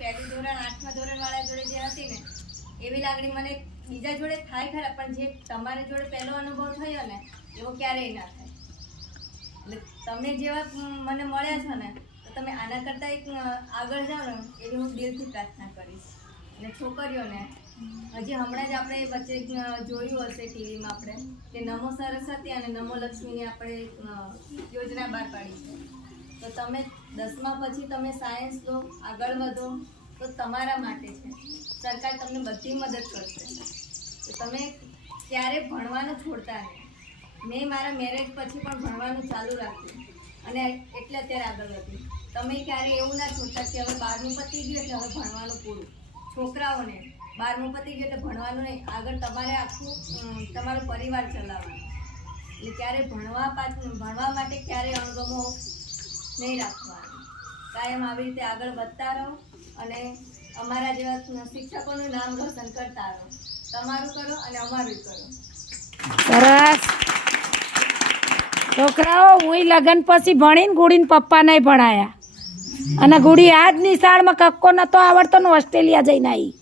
પહેલું ધોરણ 8મા ધોરણ વાળા જોડે જે હતી ને એવી લાગણી મને બીજા જોડે થાય ખરા, પણ જે તમારી જોડે પહેલો અનુભવ થયો ને એવો ક્યારેય ના થાય. એટલે તમે જેવા મને મળ્યા છો ને તો તમે આના કરતાં એક આગળ જાઓ ને એવી હું દિલથી પ્રાર્થના કરીશ. અને છોકરીઓને હજી હમણાં જ આપણે વચ્ચે જોયું હશે ટીવીમાં આપણે કે નમો સરસ્વતી અને નમો લક્ષ્મીની આપણે યોજના બહાર પાડી છે. તો તમે 10મા પછી તમે સાયન્સ લો, આગળ વધો તો તમારા માટે છે. સરકાર તમને બધી મદદ કરશે. તો તમે ક્યારે ભણવાનું છોડતા નહીં. મેં મારા મેરેજ પછી પણ ભણવાનું ચાલુ રાખ્યું અને એટલે અત્યારે આગળ વધ્યું. તમે ક્યારે એવું ના છોડતા કે હવે 12મું પતી ગયું એટલે હવે ભણવાનું પૂરું. છોકરાઓને 12મું પતી ગયું એટલે ભણવાનું નહીં, આગળ તમારે આખું તમારો પરિવાર ચલાવવાનો. એટલે ક્યારે ભણવા માટે ક્યારે અણગમો નહીં રાખવાનો. કાયમ આવી રીતે આગળ વધતા રહો અને અમારા જેવા શિક્ષકોનું નામ રોશન કરતા રહો. તમારું કરો અને અમારું કરો. સરસ. છોકરાઓ હું લગન પછી ભણીને ગુડીને પપ્પાને ભણાયા અને ગુડી આજ નિશાળમાં કક્કો નતો આવડતો ને ઓસ્ટ્રેલિયા જઈને આવી.